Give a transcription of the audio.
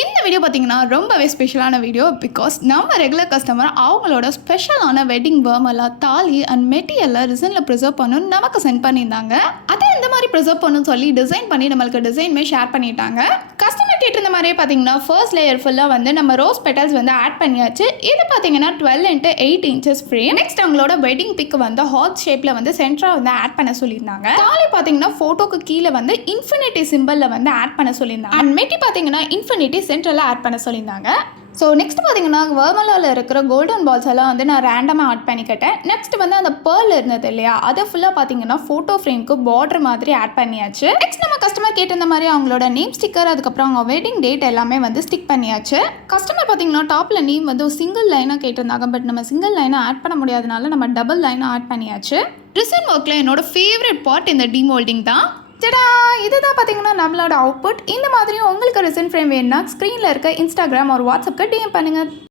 இந்த வீடியோ பார்த்தீங்கன்னா ரொம்பவே ஸ்பெஷலான வீடியோ. பிகாஸ் நம்ம ரெகுலர் கஸ்டமர் அவங்களோட ஸ்பெஷலான வெட்டிங் வேர்மெல்லாம் தாலி அண்ட் மெட்டீரியல்லாம் ரிசனில் ப்ரிசர்வ் பண்ணணும்னு நமக்கு சென்ட் பண்ணியிருந்தாங்க. அதை இந்த மாதிரி ப்ரிசர்வ் பண்ணணும்னு சொல்லி டிசைன் பண்ணி நம்மளுக்கு டிசைனுமே ஷேர் பண்ணிட்டாங்க. கஸ்டமர் கேட்டு இந்த மாதிரியே பார்த்தீங்கன்னா ஃபர்ஸ்ட் லேயர் ஃபுல்லாக வந்து நம்ம ரோஸ் பெட்டல்ஸ் வந்து ஆட் பண்ணியாச்சு. இது பார்த்தீங்கன்னா 12 into 8 inches ஃப்ரேம். நெக்ஸ்ட் அவங்களோட வெட்டிங் பிக் வந்து ஹார்ட் ஷேப்பில் வந்து சென்டராக வந்து ஆட் பண்ண சொல்லியிருந்தாங்க. தாலி பார்த்தீங்கன்னா ஃபோட்டோக்கு கீழே வந்து இன்ஃபினிட்டி சிம்பிளில் வந்து ஆட் பண்ண சொல்லியிருந்தாங்க. அண்ட் மெட்டி பார்த்தீங்கன்னா இன்ஃபினிட்டி சென்டரில் ஆட் பண்ண சொல்லியிருந்தாங்க. ஸோ நெக்ஸ்ட் பார்த்தீங்கன்னா வேர்மலாவில் இருக்கிற கோல்டன் பால்ஸ் எல்லாம் வந்து நான் ரேண்டமாக ஆட் பண்ணிக்கிட்டேன். நெக்ஸ்ட் வந்து அந்த பேர்ல் இருந்தது இல்லையா, அதை ஃபுல்லாக பார்த்தீங்கன்னா ஃபோட்டோ ஃப்ரேம்க்கு பார்டர் மாதிரி ஆட் பண்ணியாச்சு. நெக்ஸ்ட் நம்ம கஸ்டமர் கேட்டிருந்த மாதிரி அவங்களோட நேம் ஸ்டிக்கர், அதுக்கப்புறம் அவங்க வெட்டிங் டேட் எல்லாமே வந்து ஸ்டிக் பண்ணியாச்சு. கஸ்டமர் பார்த்தீங்கன்னா டாப்பில் நேம் வந்து சிங்கிள் லைனாக கேட்டிருந்தாங்க. பட் நம்ம சிங்கிள் லைனாக ஆட் பண்ண முடியாதனால நம்ம டபுள் லைனாக ஆட் பண்ணியாச்சு. ரிசன் ஒர்க்கில் என்னோட ஃபேவரட் பார்ட் இந்த டிமோல்டிங் தான். ஜடா, இதுதான் பார்த்தீங்கன்னா நம்மளோட அவுட்புட். இந்த மாதிரியும் உங்களுக்கு ரிசன் ஃப்ரேம் வேணும்னா ஸ்க்ரீனில் இருக்க இன்ஸ்டாகிராம் ஒரு வாட்ஸ்அப்க்கு டிஎம் பண்ணுங்கள்.